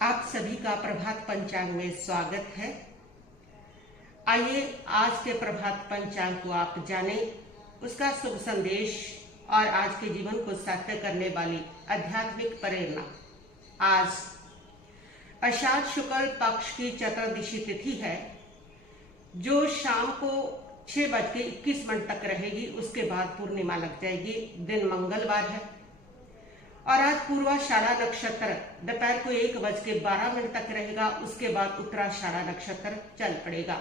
आप सभी का प्रभात पंचांग में स्वागत है। आइए आज के प्रभात पंचांग को आप जानें, उसका शुभ संदेश और आज के जीवन को सार्थक करने वाली आध्यात्मिक प्रेरणा। आज आषाढ़ शुक्ल पक्ष की चतुर्दशी तिथि है, जो शाम को 6:21 तक रहेगी। उसके बाद पूर्णिमा लग जाएगी। दिन मंगलवार है और आज पूर्वाषाढ़ा नक्षत्र दोपहर को 1:12 तक रहेगा। उसके बाद उत्तराषाढ़ा नक्षत्र चल पड़ेगा।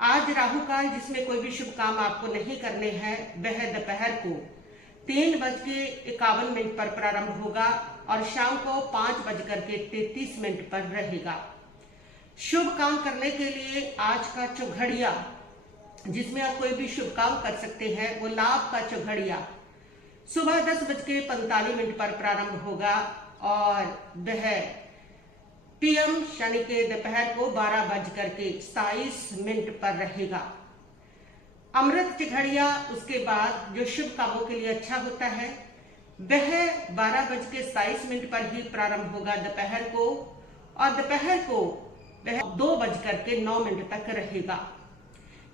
आज राहु काल, जिसमें कोई भी शुभ काम आपको नहीं करने हैं, वह दोपहर को 3:51 पर प्रारंभ होगा और शाम को 5:33 पर रहेगा। शुभ काम करने के लिए आज का चौघड़िया, जिसमें आप कोई भी शुभ काम कर सकते हैं, वो लाभ का चौघड़िया सुबह 10:45 पर प्रारंभ होगा और वह PM शनि के दोपहर को 12:27 पर रहेगा। अमृत चौघड़िया उसके बाद जो शुभ कामों के लिए अच्छा होता है, वह 12:27 पर ही प्रारंभ होगा दोपहर को, और दोपहर को वह 2:09 तक रहेगा।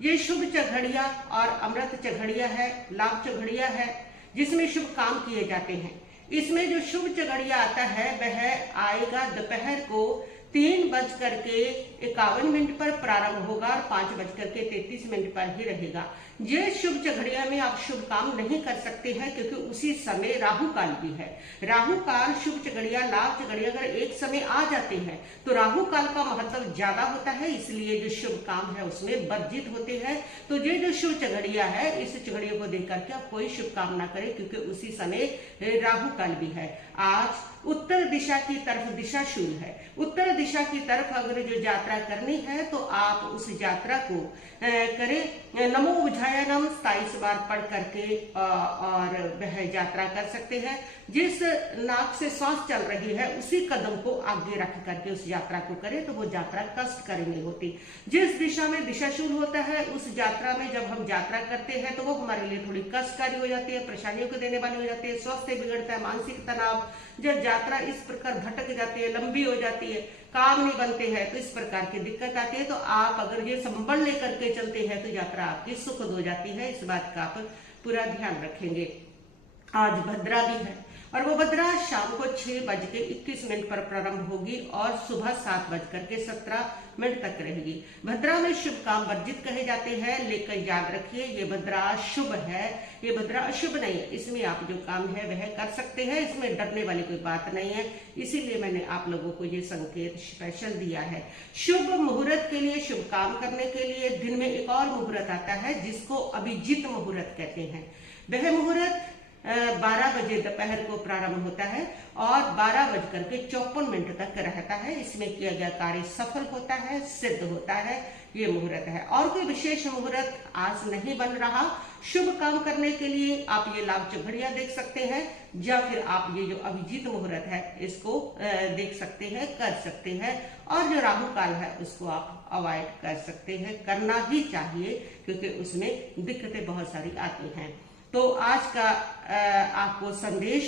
ये शुभ चौघड़िया और अमृत चौघड़िया है, लाभ चौघड़िया है, जिसमें शुभ काम किए जाते हैं। इसमें जो शुभ चौघड़िया आता है वह आएगा दोपहर को 3:51 पर प्रारंभ होगा और 5:33 पर ही रहेगा। ये शुभ चौघड़िया में आप शुभ काम नहीं कर सकते हैं, क्योंकि उसी समय राहु काल भी है। राहु काल, शुभ चौघड़िया, लाभ चौघड़िया अगर एक समय आ जाते हैं तो राहु काल का महत्व ज्यादा होता है, इसलिए जो शुभ काम है उसमें वर्जित होते हैं। तो ये जो शुभ चौघड़िया है, इस चौघड़िया को देख करके आप कोई शुभ काम ना करें, क्योंकि उसी समय राहु काल भी है। आज उत्तर दिशा की तरफ दिशाशूल है। उत्तर दिशा की तरफ अगर जो यात्रा करनी है तो आप उस यात्रा को करें। नमो बुझायनम 27 बार पढ़ करके और वह यात्रा कर सकते हैं। जिस नाक से सांस चल रही है उसी कदम को आगे रख करके उस यात्रा को करें, तो वो यात्रा कष्टकारी नहीं होती। जिस दिशा में दिशाशूल होता है, उस यात्रा में जब हम यात्रा करते हैं तो वो हमारे लिए थोड़ी कष्टकारी हो जाती है, परेशानियों को देने वाली हो जाती है, स्वास्थ्य बिगड़ता है, मानसिक तनाव। जब यात्रा इस प्रकार भटक जाती है, लंबी हो जाती है, काम नहीं बनते हैं, तो इस प्रकार की दिक्कत आती है। तो आप अगर ये संबल लेकर के चलते हैं तो यात्रा आपकी सुखद हो जाती है। इस बात का आप पूरा ध्यान रखेंगे। आज भद्रा भी है और वो भद्रा शाम को 6:21 पर प्रारंभ होगी और सुबह 7:17 तक रहेगी। भद्रा में शुभ काम वर्जित कहे जाते हैं, लेकिन याद रखिए ये भद्रा शुभ है, ये भद्रा अशुभ नहीं है। इसमें आप जो काम है वह कर सकते हैं, इसमें डरने वाली कोई बात नहीं है। इसीलिए मैंने आप लोगों को ये संकेत स्पेशल दिया है। शुभ मुहूर्त के लिए, शुभ काम करने के लिए दिन में एक और मुहूर्त आता है, जिसको अभिजीत मुहूर्त कहते हैं। वह मुहूर्त 12 बजे दोपहर को प्रारंभ होता है और 12:54 तक रहता है। इसमें किया गया कार्य सफल होता है, सिद्ध होता है। ये मुहूर्त है और कोई विशेष मुहूर्त आज नहीं बन रहा। शुभ काम करने के लिए आप ये लाभ चौघड़िया देख सकते हैं, या फिर आप ये जो अभिजीत मुहूर्त है इसको देख सकते हैं, कर सकते हैं। और जो राहु काल है उसको आप अवॉइड कर सकते हैं, करना ही चाहिए, क्योंकि उसमें दिक्कतें बहुत सारी आती हैं। तो आज का आपको संदेश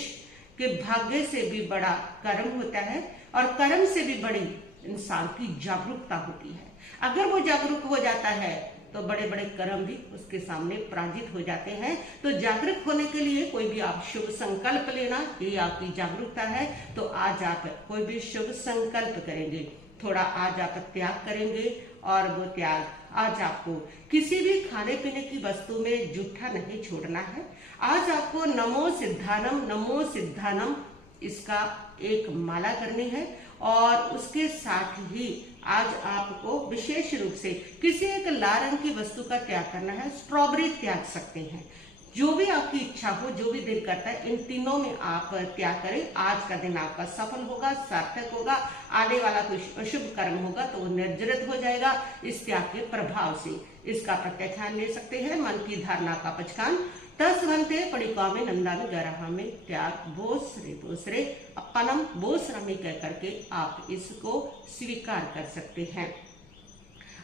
कि भाग्य से भी बड़ा कर्म होता है और कर्म से भी बड़ी इंसान की जागरूकता होती है। अगर वो जागरूक हो जाता है तो बड़े बड़े कर्म भी उसके सामने पराजित हो जाते हैं। तो जागरूक होने के लिए कोई भी आप शुभ संकल्प लेना, ये आपकी जागरूकता है। तो आज आप कोई भी शुभ संकल्प करेंगे, थोड़ा आज आप त्याग करेंगे, और वो त्याग आज आपको किसी भी खाने पीने की वस्तु में जूठा नहीं छोड़ना है। आज आपको नमो सिद्धानम, नमो सिद्धानम, इसका एक माला करनी है। और उसके साथ ही आज आपको विशेष रूप से किसी एक लाल रंग की वस्तु का त्याग करना है। स्ट्रॉबेरी त्याग सकते हैं, जो भी आपकी इच्छा हो, जो भी दिल करता है, इन तीनों में आप त्याग करें। आज का दिन आपका सफल होगा, सार्थक होगा। आने वाला कोई शुभ कर्म होगा तो वो निर्जरित हो जाएगा इस त्याग के प्रभाव से। इसका प्रत्याख्यान ले सकते हैं। मन की धारणा का पचकान 10 घंटे पड़िका में नंदानी गराहा में त्याग बोसरे अपनम बोसरमी कह करके आप इसको स्वीकार कर सकते हैं।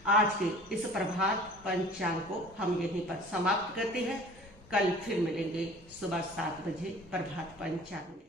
आज के इस प्रभात पंचांग को हम यहीं पर समाप्त करते हैं। कल फिर मिलेंगे सुबह 7 बजे प्रभात पंचांग।